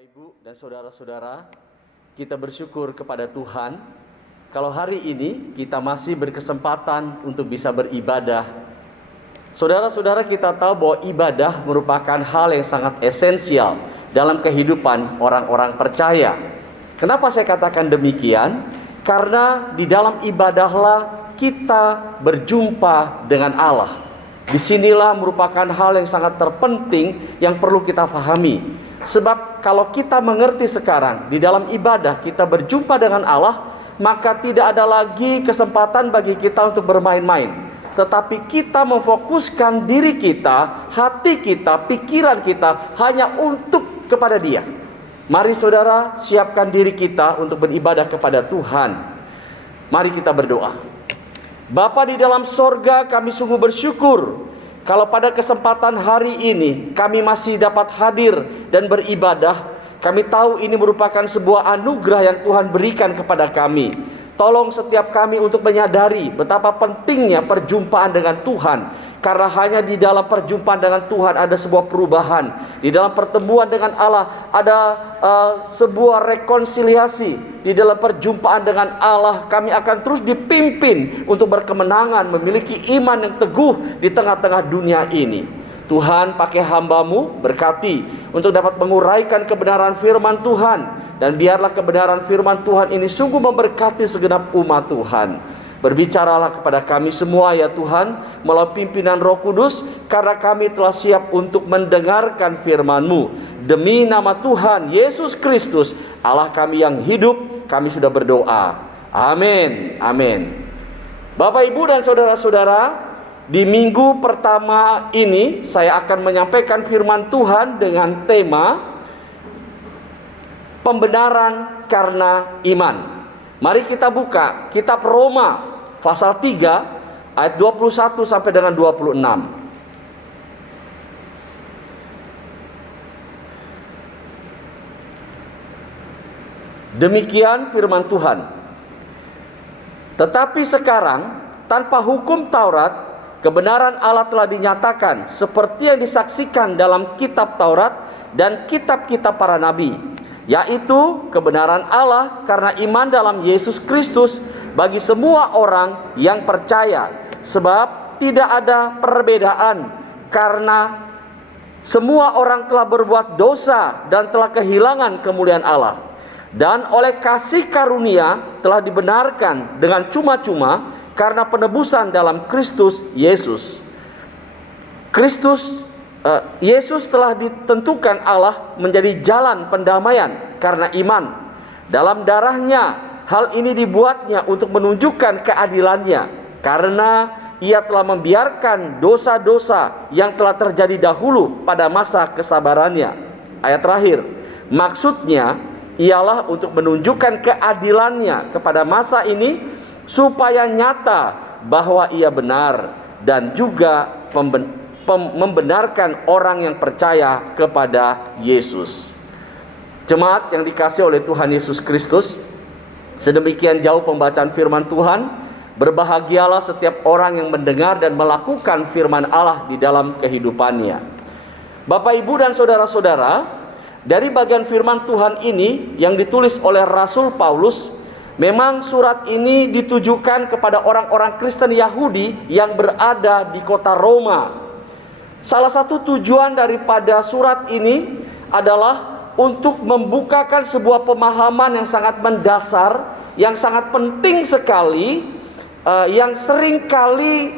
Bapak, Ibu, dan saudara-saudara, kita bersyukur kepada Tuhan kalau hari ini kita masih berkesempatan untuk bisa beribadah. Saudara-saudara, kita tahu bahwa ibadah merupakan hal yang sangat esensial dalam kehidupan orang-orang percaya. Kenapa saya katakan demikian? Karena di dalam ibadahlah kita berjumpa dengan Allah. Disinilah merupakan hal yang sangat terpenting yang perlu kita pahami. Sebab kalau kita mengerti sekarang di dalam ibadah kita berjumpa dengan Allah, maka tidak ada lagi kesempatan bagi kita untuk bermain-main. Tetapi kita memfokuskan diri kita, hati kita, pikiran kita hanya untuk kepada Dia. Mari saudara, siapkan diri kita untuk beribadah kepada Tuhan. Mari kita berdoa. Bapa di dalam sorga, kami sungguh bersyukur kalau pada kesempatan hari ini kami masih dapat hadir dan beribadah. Kami tahu ini merupakan sebuah anugerah yang Tuhan berikan kepada kami. Tolong setiap kami untuk menyadari betapa pentingnya perjumpaan dengan Tuhan. Karena hanya di dalam perjumpaan dengan Tuhan ada sebuah perubahan. Di dalam pertemuan dengan Allah ada sebuah rekonsiliasi. Di dalam perjumpaan dengan Allah kami akan terus dipimpin untuk berkemenangan, memiliki iman yang teguh di tengah-tengah dunia ini. Tuhan, pakai hamba-Mu, berkati untuk dapat menguraikan kebenaran firman Tuhan. Dan biarlah kebenaran firman Tuhan ini sungguh memberkati segenap umat Tuhan. Berbicaralah kepada kami semua ya Tuhan, melalui pimpinan Roh Kudus, karena kami telah siap untuk mendengarkan firman-Mu. Demi nama Tuhan Yesus Kristus, Allah kami yang hidup, kami sudah berdoa. Amin. Amin. Bapak, Ibu, dan saudara-saudara, di minggu pertama ini saya akan menyampaikan firman Tuhan dengan tema pembenaran karena iman. Mari kita buka kitab Roma pasal 3 ayat 21 sampai dengan 26. Demikian firman Tuhan. Tetapi sekarang tanpa hukum Taurat, kebenaran Allah telah dinyatakan seperti yang disaksikan dalam kitab Taurat dan kitab-kitab para nabi, yaitu kebenaran Allah karena iman dalam Yesus Kristus bagi semua orang yang percaya. Sebab tidak ada perbedaan, karena semua orang telah berbuat dosa dan telah kehilangan kemuliaan Allah, dan oleh kasih karunia telah dibenarkan dengan cuma-cuma karena penebusan dalam Kristus Yesus. Yesus telah ditentukan Allah menjadi jalan pendamaian karena iman. Dalam darahnya hal ini dibuatnya untuk menunjukkan keadilannya, karena Ia telah membiarkan dosa-dosa yang telah terjadi dahulu pada masa kesabarannya. Ayat terakhir, maksudnya ialah untuk menunjukkan keadilannya kepada masa ini, supaya nyata bahwa Ia benar dan juga membenarkan orang yang percaya kepada Yesus. Jemaat yang dikasihi oleh Tuhan Yesus Kristus, sedemikian jauh pembacaan firman Tuhan. Berbahagialah setiap orang yang mendengar dan melakukan firman Allah di dalam kehidupannya. Bapak, Ibu, dan saudara-saudara, dari bagian firman Tuhan ini yang ditulis oleh Rasul Paulus, memang surat ini ditujukan kepada orang-orang Kristen Yahudi yang berada di kota Roma. Salah satu tujuan daripada surat ini adalah untuk membukakan sebuah pemahaman yang sangat mendasar, yang sangat penting sekali, yang seringkali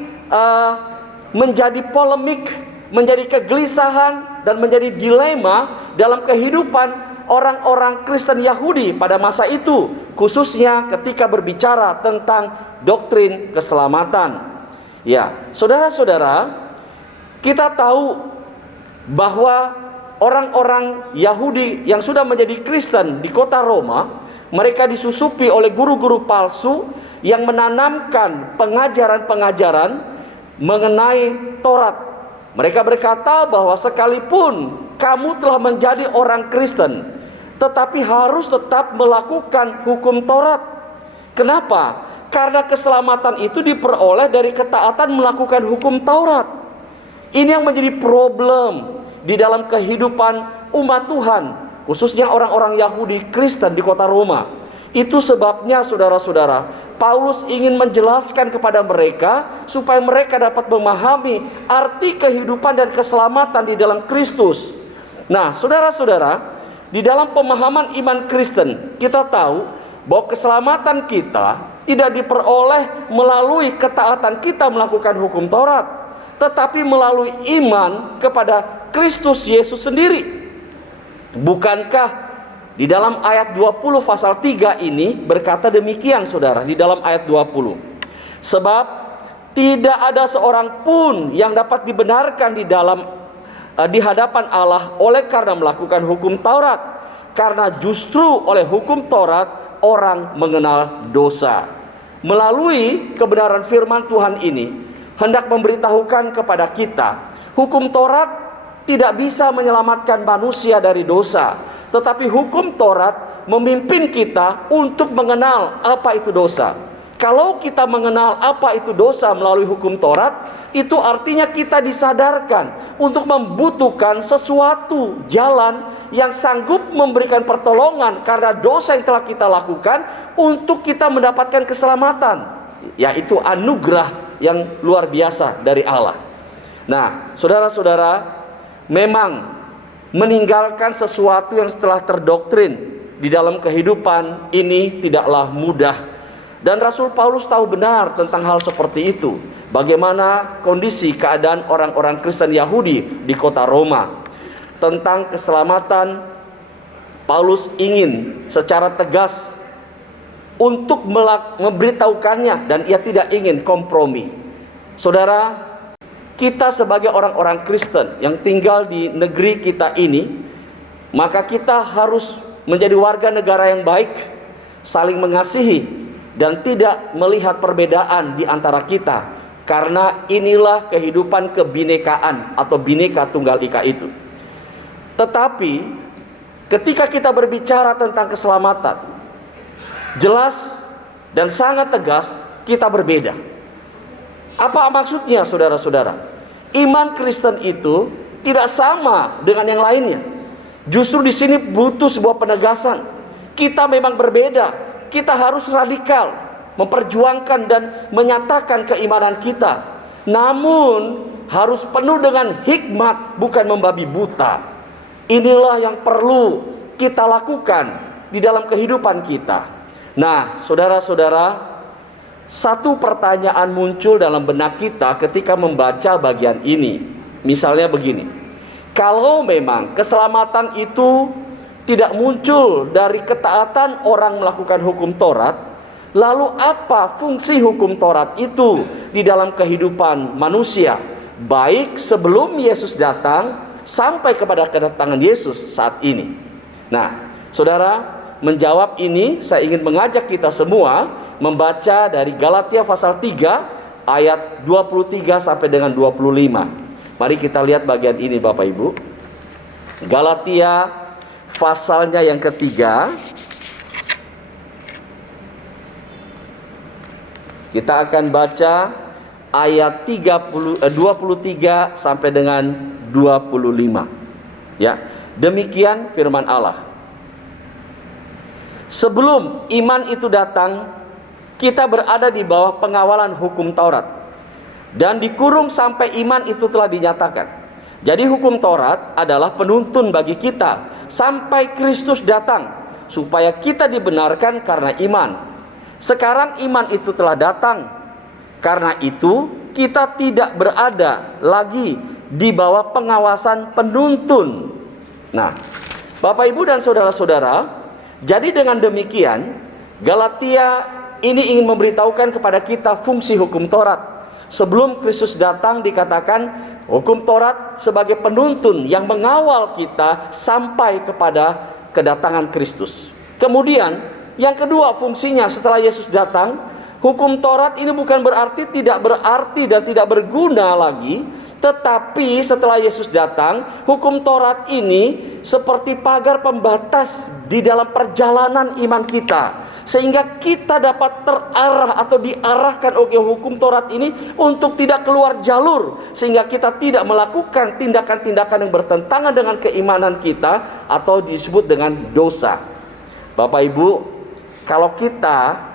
menjadi polemik, menjadi kegelisahan, dan menjadi dilema dalam kehidupan orang-orang Kristen Yahudi pada masa itu, khususnya ketika berbicara tentang doktrin keselamatan. Ya, saudara-saudara, kita tahu bahwa orang-orang Yahudi yang sudah menjadi Kristen di kota Roma, mereka disusupi oleh guru-guru palsu yang menanamkan pengajaran-pengajaran mengenai Taurat. Mereka berkata bahwa sekalipun kamu telah menjadi orang Kristen, tetapi harus tetap melakukan hukum Taurat. Kenapa? Karena keselamatan itu diperoleh dari ketaatan melakukan hukum Taurat. Ini yang menjadi problem di dalam kehidupan umat Tuhan. khususnya orang-orang Yahudi Kristen di kota Roma. Itu sebabnya saudara-saudara, Paulus ingin menjelaskan kepada mereka supaya mereka dapat memahami arti kehidupan dan keselamatan di dalam Kristus. Nah, saudara-saudara, di dalam pemahaman iman Kristen, kita tahu bahwa keselamatan kita tidak diperoleh melalui ketaatan kita melakukan hukum Taurat, tetapi melalui iman kepada Kristus Yesus sendiri. Bukankah di dalam ayat 20 pasal 3 ini berkata demikian, saudara, di dalam ayat 20. Sebab tidak ada seorang pun yang dapat dibenarkan di hadapan Allah oleh karena melakukan hukum Taurat, karena justru oleh hukum Taurat orang mengenal dosa. Melalui kebenaran firman Tuhan ini hendak memberitahukan kepada kita, hukum Taurat tidak bisa menyelamatkan manusia dari dosa, tetapi hukum Taurat memimpin kita untuk mengenal apa itu dosa. Kalau kita mengenal apa itu dosa melalui hukum Taurat, itu artinya kita disadarkan untuk membutuhkan sesuatu jalan yang sanggup memberikan pertolongan karena dosa yang telah kita lakukan untuk kita mendapatkan keselamatan, yaitu anugerah yang luar biasa dari Allah. Nah, saudara-saudara, memang meninggalkan sesuatu yang setelah terdoktrin di dalam kehidupan ini tidaklah mudah. Dan Rasul Paulus tahu benar tentang hal seperti itu. Bagaimana kondisi keadaan orang-orang Kristen Yahudi di kota Roma. Tentang keselamatan, Paulus ingin secara tegas untuk memberitahukannya, dan ia tidak ingin kompromi. Saudara, kita sebagai orang-orang Kristen yang tinggal di negeri kita ini, maka kita harus menjadi warga negara yang baik, saling mengasihi, dan tidak melihat perbedaan di antara kita, karena inilah kehidupan kebinekaan atau Bhinneka Tunggal Ika itu. Tetapi ketika kita berbicara tentang keselamatan, jelas dan sangat tegas kita berbeda. Apa maksudnya, saudara-saudara? Iman Kristen itu tidak sama dengan yang lainnya. Justru di sini butuh sebuah penegasan. Kita memang berbeda. Kita harus radikal memperjuangkan dan menyatakan keimanan kita. Namun harus penuh dengan hikmat, bukan membabi buta. Inilah yang perlu kita lakukan di dalam kehidupan kita. Nah, saudara-saudara, satu pertanyaan muncul dalam benak kita ketika membaca bagian ini. Misalnya begini, kalau memang keselamatan itu tidak muncul dari ketaatan orang melakukan hukum Taurat, lalu apa fungsi hukum Taurat itu di dalam kehidupan manusia, baik sebelum Yesus datang sampai kepada kedatangan Yesus saat ini? Nah, saudara, menjawab ini saya ingin mengajak kita semua membaca dari Galatia pasal 3 ayat 23 sampai dengan 25. Mari kita lihat bagian ini, Bapak Ibu. Galatia pasalnya yang ketiga. Kita akan baca ayat 23 sampai dengan 25. Ya, demikian firman Allah. Sebelum iman itu datang, kita berada di bawah pengawalan hukum Taurat, dan dikurung sampai iman itu telah dinyatakan. Jadi hukum Taurat adalah penuntun bagi kita sampai Kristus datang, supaya kita dibenarkan karena iman. Sekarang iman itu telah datang, karena itu kita tidak berada lagi di bawah pengawasan penuntun. Nah, Bapak Ibu dan saudara-saudara, jadi dengan demikian Galatia ini ingin memberitahukan kepada kita fungsi hukum Taurat. Sebelum Kristus datang dikatakan hukum Taurat sebagai penuntun yang mengawal kita sampai kepada kedatangan Kristus. Kemudian yang kedua fungsinya setelah Yesus datang, hukum Taurat ini bukan tidak berarti dan tidak berguna lagi. Tetapi setelah Yesus datang, hukum Taurat ini seperti pagar pembatas di dalam perjalanan iman kita. sehingga kita dapat terarah atau diarahkan oleh hukum Taurat ini untuk tidak keluar jalur, sehingga kita tidak melakukan tindakan-tindakan yang bertentangan dengan keimanan kita atau disebut dengan dosa. Bapak Ibu, kalau kita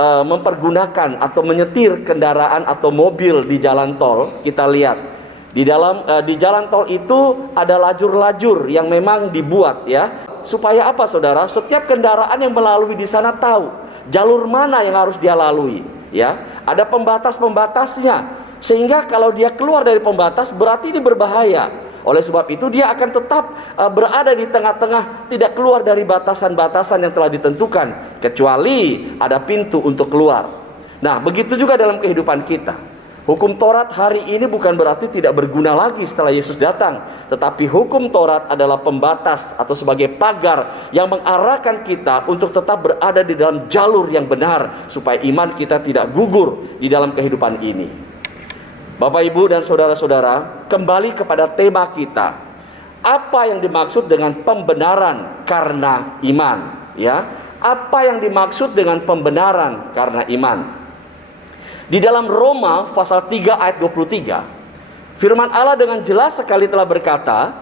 mempergunakan atau menyetir kendaraan atau mobil di jalan tol, kita lihat di jalan tol itu ada lajur-lajur yang memang dibuat ya. Supaya apa saudara? Setiap kendaraan yang melalui di sana tahu jalur mana yang harus dia lalui ya. Ada pembatas-pembatasnya, sehingga kalau dia keluar dari pembatas berarti ini berbahaya. Oleh sebab itu dia akan tetap berada di tengah-tengah, tidak keluar dari batasan-batasan yang telah ditentukan, kecuali ada pintu untuk keluar. Nah, begitu juga dalam kehidupan kita. Hukum Taurat hari ini bukan berarti tidak berguna lagi setelah Yesus datang, tetapi hukum Taurat adalah pembatas atau sebagai pagar yang mengarahkan kita untuk tetap berada di dalam jalur yang benar, supaya iman kita tidak gugur di dalam kehidupan ini. Bapak, Ibu, dan saudara-saudara, kembali kepada tema kita. Apa yang dimaksud dengan pembenaran karena iman? Ya, apa yang dimaksud dengan pembenaran karena iman? Di dalam Roma pasal 3 ayat 23, firman Allah dengan jelas sekali telah berkata,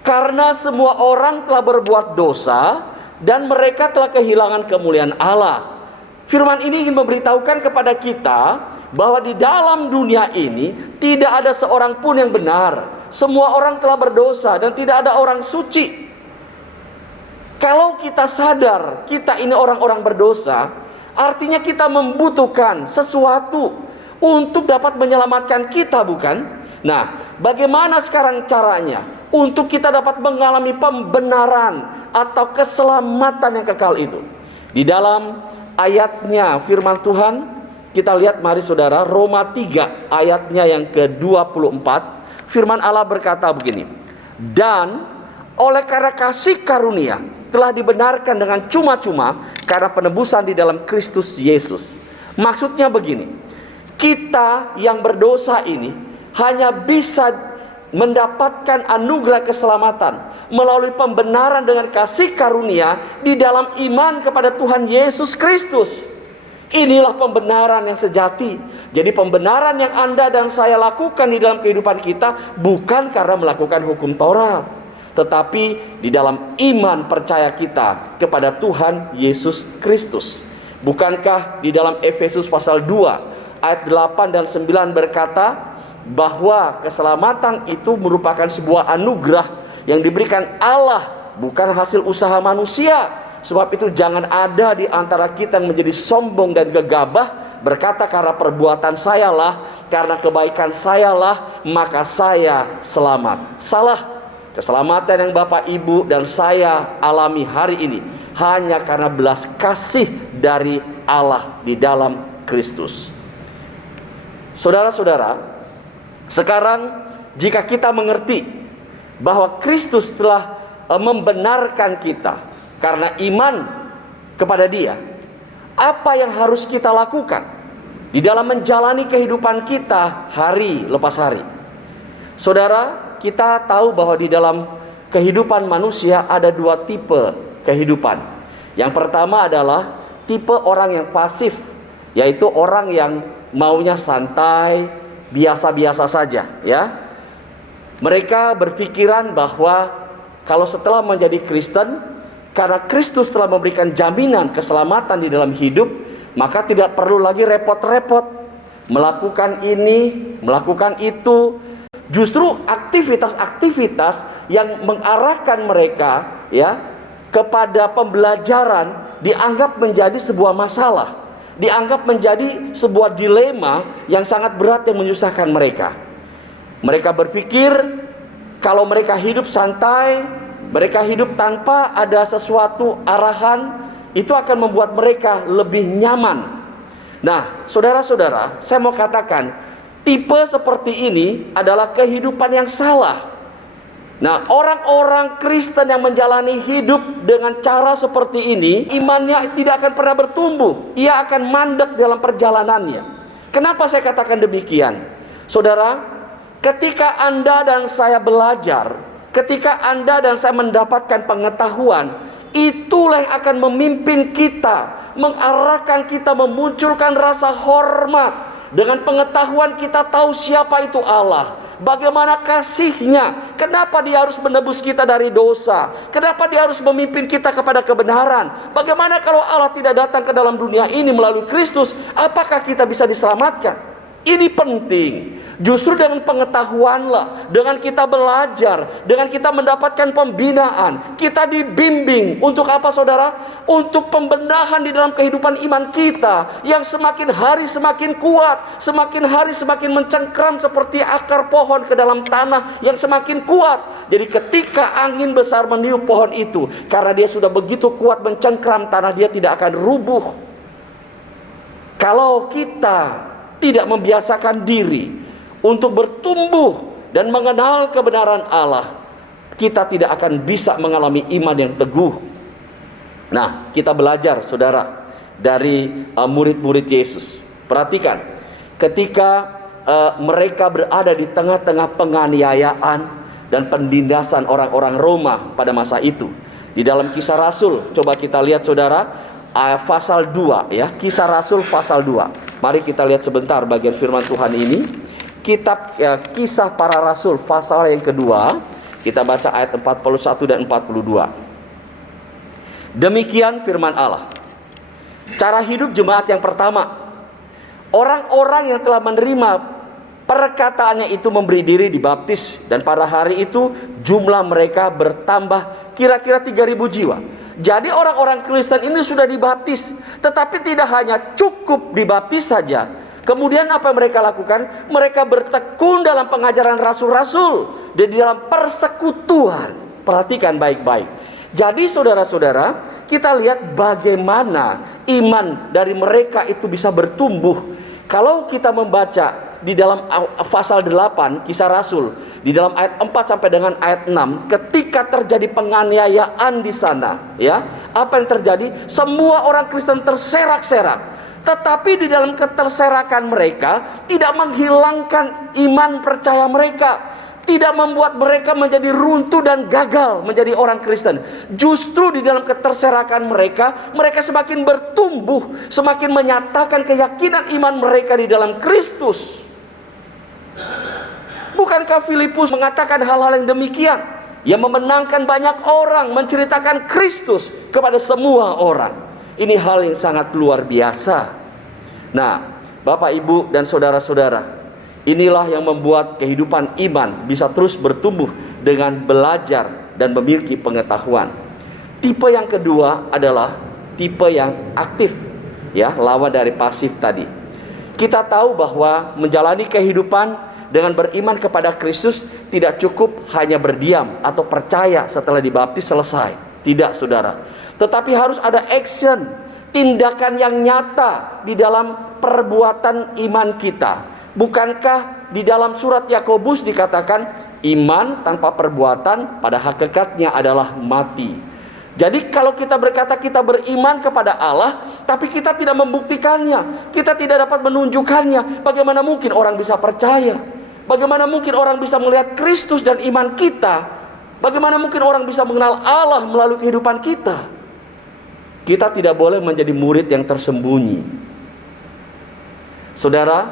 karena semua orang telah berbuat dosa dan mereka telah kehilangan kemuliaan Allah. Firman ini ingin memberitahukan kepada kita bahwa di dalam dunia ini tidak ada seorang pun yang benar. Semua orang telah berdosa dan tidak ada orang suci. Kalau kita sadar kita ini orang-orang berdosa, artinya kita membutuhkan sesuatu untuk dapat menyelamatkan kita, bukan? Nah, bagaimana sekarang caranya untuk kita dapat mengalami pembenaran atau keselamatan yang kekal itu? Di dalam ayatnya firman Tuhan, kita lihat mari saudara, Roma 3 ayatnya yang ke-24, firman Allah berkata begini, dan oleh karena kasih karunia telah dibenarkan dengan cuma-cuma karena penebusan di dalam Kristus Yesus. Maksudnya begini, kita yang berdosa ini hanya bisa mendapatkan anugerah keselamatan melalui pembenaran dengan kasih karunia di dalam iman kepada Tuhan Yesus Kristus. Inilah pembenaran yang sejati. Jadi pembenaran yang Anda dan saya lakukan di dalam kehidupan kita bukan karena melakukan hukum Taurat, tetapi di dalam iman percaya kita kepada Tuhan Yesus Kristus. Bukankah di dalam Efesus pasal 2 ayat 8 dan 9 berkata bahwa keselamatan itu merupakan sebuah anugerah yang diberikan Allah, bukan hasil usaha manusia. Sebab itu jangan ada di antara kita yang menjadi sombong dan gegabah, berkata karena perbuatan sayalah, karena kebaikan sayalah, maka saya selamat. Salah. Keselamatan yang Bapak, Ibu, dan saya alami hari ini hanya karena belas kasih dari Allah di dalam Kristus. Saudara-saudara, sekarang jika kita mengerti bahwa Kristus telah membenarkan kita karena iman kepada Dia, apa yang harus kita lakukan di dalam menjalani kehidupan kita hari lepas hari? Saudara, kita tahu bahwa di dalam kehidupan manusia ada dua tipe kehidupan. Yang pertama adalah tipe orang yang pasif, yaitu orang yang maunya santai, biasa-biasa saja, ya. Mereka berpikiran bahwa kalau setelah menjadi Kristen, karena Kristus telah memberikan jaminan keselamatan di dalam hidup, maka tidak perlu lagi repot-repot melakukan ini, melakukan itu. Justru aktivitas-aktivitas yang mengarahkan mereka ya kepada pembelajaran dianggap menjadi sebuah masalah, dianggap menjadi sebuah dilema yang sangat berat yang menyusahkan mereka. Mereka berpikir kalau mereka hidup santai, mereka hidup tanpa ada sesuatu arahan, itu akan membuat mereka lebih nyaman. Nah, saudara-saudara, saya mau katakan, tipe seperti ini adalah kehidupan yang salah. Nah, orang-orang Kristen yang menjalani hidup dengan cara seperti ini, imannya tidak akan pernah bertumbuh. Ia akan mandek dalam perjalanannya. Kenapa saya katakan demikian? Saudara, ketika Anda dan saya belajar, ketika Anda dan saya mendapatkan pengetahuan, itulah yang akan memimpin kita mengarahkan kita memunculkan rasa hormat. Dengan pengetahuan kita tahu siapa itu Allah, bagaimana kasih-Nya, kenapa Dia harus menebus kita dari dosa, kenapa Dia harus memimpin kita kepada kebenaran, bagaimana kalau Allah tidak datang ke dalam dunia ini melalui Kristus, apakah kita bisa diselamatkan? Ini penting. Justru dengan pengetahuanlah, dengan kita belajar, dengan kita mendapatkan pembinaan, kita dibimbing untuk apa, saudara? Untuk pembenahan di dalam kehidupan iman kita yang semakin hari semakin kuat, semakin hari semakin mencengkram seperti akar pohon ke dalam tanah yang semakin kuat. Jadi ketika angin besar meniup pohon itu, karena dia sudah begitu kuat mencengkram tanah, dia tidak akan rubuh. Kalau kita tidak membiasakan diri untuk bertumbuh dan mengenal kebenaran Allah, kita tidak akan bisa mengalami iman yang teguh. Nah, kita belajar, saudara, dari murid-murid Yesus. Perhatikan, ketika mereka berada di tengah-tengah penganiayaan dan penindasan orang-orang Roma pada masa itu. Di dalam Kisah Rasul, coba kita lihat, saudara, pasal 2 ya, Kisah Rasul pasal 2. Mari kita lihat sebentar bagian firman Tuhan ini. Kitab Kisah Para Rasul pasal yang kedua, kita baca ayat 41 dan 42. Demikian firman Allah. Cara hidup jemaat yang pertama. Orang-orang yang telah menerima perkataannya itu memberi diri dibaptis, dan pada hari itu jumlah mereka bertambah kira-kira 3.000 jiwa. Jadi orang-orang Kristen ini sudah dibaptis, tetapi tidak hanya cukup dibaptis saja. Kemudian apa yang mereka lakukan? Mereka bertekun dalam pengajaran rasul-rasul dan di dalam persekutuan. Perhatikan baik-baik. Jadi saudara-saudara, kita lihat bagaimana iman dari mereka itu bisa bertumbuh. Kalau kita membaca di dalam pasal 8 Kisah Rasul, di dalam ayat 4 sampai dengan ayat 6, ketika terjadi penganiayaan di sana, ya, apa yang terjadi? Semua orang Kristen terserak-serak. Tetapi di dalam keterserakan mereka tidak menghilangkan iman percaya mereka, tidak membuat mereka menjadi runtuh dan gagal menjadi orang Kristen. Justru di dalam keterserakan mereka, mereka semakin bertumbuh, semakin menyatakan keyakinan iman mereka di dalam Kristus. Bukankah Filipus mengatakan hal-hal yang demikian? Yang memenangkan banyak orang, menceritakan Kristus kepada semua orang. Ini hal yang sangat luar biasa. Nah, Bapak, Ibu, dan saudara-saudara, inilah yang membuat kehidupan iman bisa terus bertumbuh dengan belajar dan memiliki pengetahuan. Tipe yang kedua adalah tipe yang aktif, ya, lawan dari pasif tadi. Kita tahu bahwa menjalani kehidupan dengan beriman kepada Kristus tidak cukup hanya berdiam atau percaya setelah dibaptis selesai. Tidak, saudara. Tetapi harus ada action, tindakan yang nyata di dalam perbuatan iman kita. Bukankah di dalam surat Yakobus dikatakan iman tanpa perbuatan pada hakikatnya adalah mati. Jadi kalau kita berkata kita beriman kepada Allah, tapi kita tidak membuktikannya, kita tidak dapat menunjukkannya, bagaimana mungkin orang bisa percaya? Bagaimana mungkin orang bisa melihat Kristus dan iman kita? Bagaimana mungkin orang bisa mengenal Allah melalui kehidupan kita? Kita tidak boleh menjadi murid yang tersembunyi. Saudara,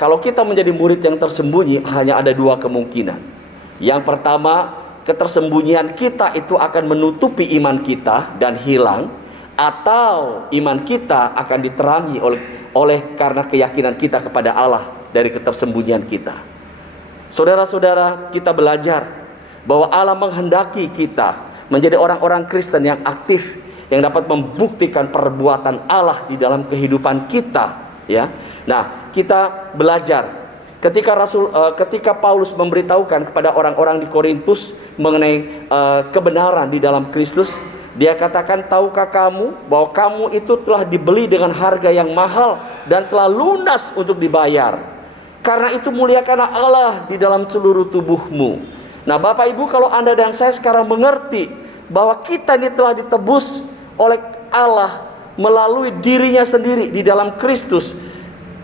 kalau kita menjadi murid yang tersembunyi, hanya ada dua kemungkinan. Yang pertama, ketersembunyian kita itu akan menutupi iman kita dan hilang, atau iman kita akan diterangi oleh karena keyakinan kita kepada Allah dari ketersembunyian kita. Saudara-saudara, kita belajar bahwa Allah menghendaki kita menjadi orang-orang Kristen yang aktif, yang dapat membuktikan perbuatan Allah di dalam kehidupan kita, ya. Nah, kita belajar ketika Paulus memberitahukan kepada orang-orang di Korintus mengenai kebenaran di dalam Kristus, dia katakan, tahukah kamu bahwa kamu itu telah dibeli dengan harga yang mahal dan telah lunas untuk dibayar. Karena itu muliakanlah Allah di dalam seluruh tubuhmu. Nah, Bapak Ibu, kalau Anda dan saya sekarang mengerti bahwa kita ini telah ditebus oleh Allah melalui dirinya sendiri di dalam Kristus.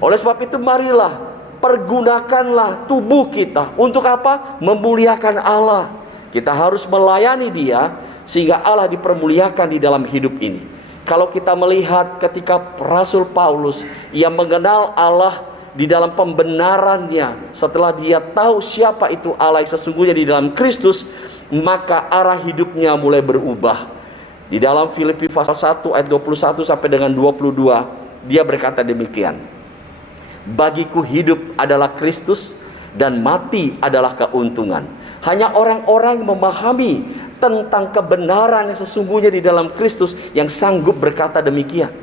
Oleh sebab itu marilah pergunakanlah tubuh kita untuk apa? Memuliakan Allah. Kita harus melayani Dia sehingga Allah dipermuliakan di dalam hidup ini. Kalau kita melihat ketika Rasul Paulus, ia mengenal Allah di dalam pembenarannya, setelah dia tahu siapa itu Allah yang sesungguhnya di dalam Kristus, maka arah hidupnya mulai berubah. Di dalam Filipi pasal 1 ayat 21 sampai dengan 22, dia berkata demikian. Bagiku hidup adalah Kristus dan mati adalah keuntungan. Hanya orang-orang yang memahami tentang kebenaran yang sesungguhnya di dalam Kristus yang sanggup berkata demikian.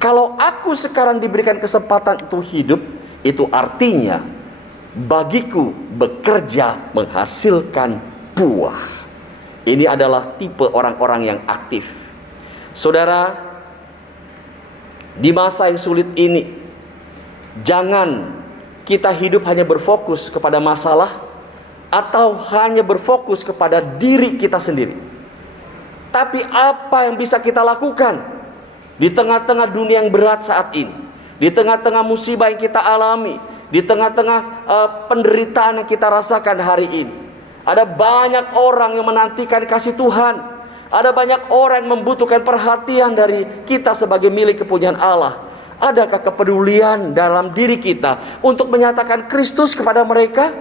Kalau aku sekarang diberikan kesempatan untuk hidup, itu artinya bagiku bekerja menghasilkan buah. Ini adalah tipe orang-orang yang aktif. Saudara, di masa yang sulit ini, jangan kita hidup hanya berfokus kepada masalah atau hanya berfokus kepada diri kita sendiri. Tapi apa yang bisa kita lakukan di tengah-tengah dunia yang berat saat ini, di tengah-tengah musibah yang kita alami, di tengah-tengah penderitaan yang kita rasakan hari ini? Ada banyak orang yang menantikan kasih Tuhan. Ada banyak orang yang membutuhkan perhatian dari kita sebagai milik kepunyaan Allah. Adakah kepedulian dalam diri kita untuk menyatakan Kristus kepada mereka?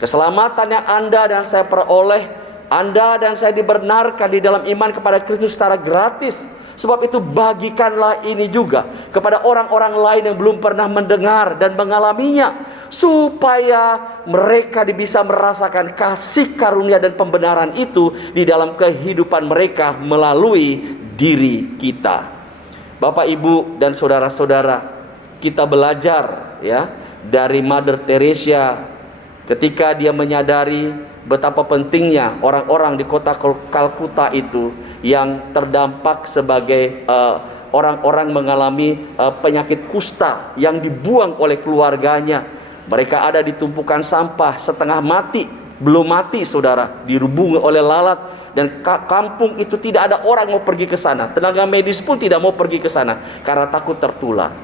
Keselamatan yang Anda dan saya peroleh, Anda dan saya dibenarkan di dalam iman kepada Kristus secara gratis. Sebab itu bagikanlah ini juga kepada orang-orang lain yang belum pernah mendengar dan mengalaminya, supaya mereka bisa merasakan kasih karunia dan pembenaran itu di dalam kehidupan mereka melalui diri kita. Bapak, Ibu, dan saudara-saudara, kita belajar ya dari Mother Teresa ketika dia menyadari betapa pentingnya orang-orang di kota Kalkuta itu yang terdampak sebagai orang-orang mengalami penyakit kusta yang dibuang oleh keluarganya. Mereka ada di tumpukan sampah setengah mati, belum mati saudara, dirubungi oleh lalat, dan kampung itu tidak ada orang mau pergi ke sana. Tenaga medis pun tidak mau pergi ke sana karena takut tertular.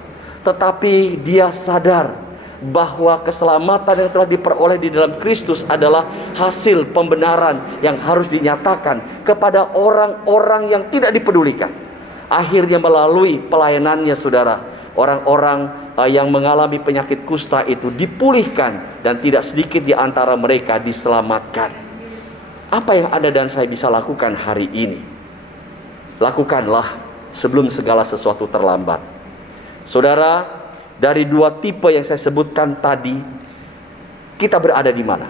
Tetapi dia sadar bahwa keselamatan yang telah diperoleh di dalam Kristus adalah hasil pembenaran yang harus dinyatakan kepada orang-orang yang tidak dipedulikan. Akhirnya melalui pelayanannya saudara, orang-orang yang mengalami penyakit kusta itu dipulihkan dan tidak sedikit di antara mereka diselamatkan. Apa yang Anda dan saya bisa lakukan hari ini? Lakukanlah sebelum segala sesuatu terlambat. Saudara, dari dua tipe yang saya sebutkan tadi, kita berada di mana?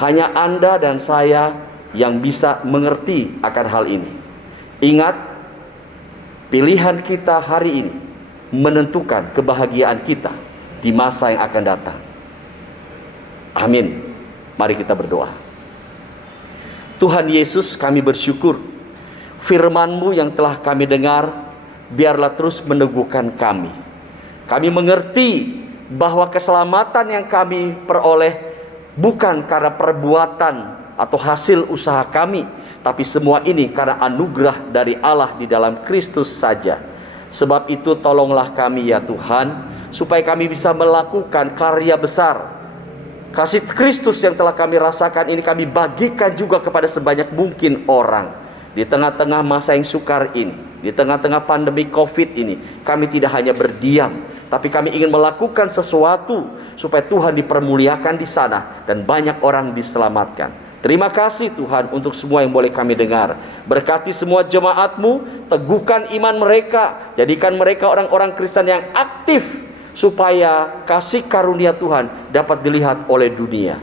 Hanya Anda dan saya yang bisa mengerti akan hal ini. Ingat, pilihan kita hari ini menentukan kebahagiaan kita di masa yang akan datang. Amin. Mari kita berdoa. Tuhan Yesus, kami bersyukur firman-Mu yang telah kami dengar, biarlah terus meneguhkan kami. Kami mengerti bahwa keselamatan yang kami peroleh bukan karena perbuatan atau hasil usaha kami, tapi semua ini karena anugerah dari Allah di dalam Kristus saja. Sebab itu tolonglah kami ya Tuhan, supaya kami bisa melakukan karya besar. Kasih Kristus yang telah kami rasakan ini kami bagikan juga kepada sebanyak mungkin orang. Di tengah-tengah masa yang sukar ini, di tengah-tengah pandemi COVID ini, kami tidak hanya berdiam, tapi kami ingin melakukan sesuatu supaya Tuhan dipermuliakan di sana dan banyak orang diselamatkan. Terima kasih Tuhan untuk semua yang boleh kami dengar. Berkati semua jemaat-Mu, teguhkan iman mereka, jadikan mereka orang-orang Kristen yang aktif, supaya kasih karunia Tuhan dapat dilihat oleh dunia.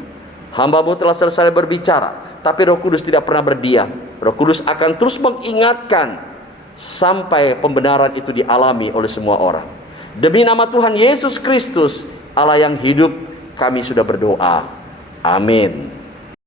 Hamba-Mu telah selesai berbicara, tapi Roh Kudus tidak pernah berdiam. Roh Kudus akan terus mengingatkan sampai pembenaran itu dialami oleh semua orang. Demi nama Tuhan Yesus Kristus, Allah yang hidup, kami sudah berdoa. Amin.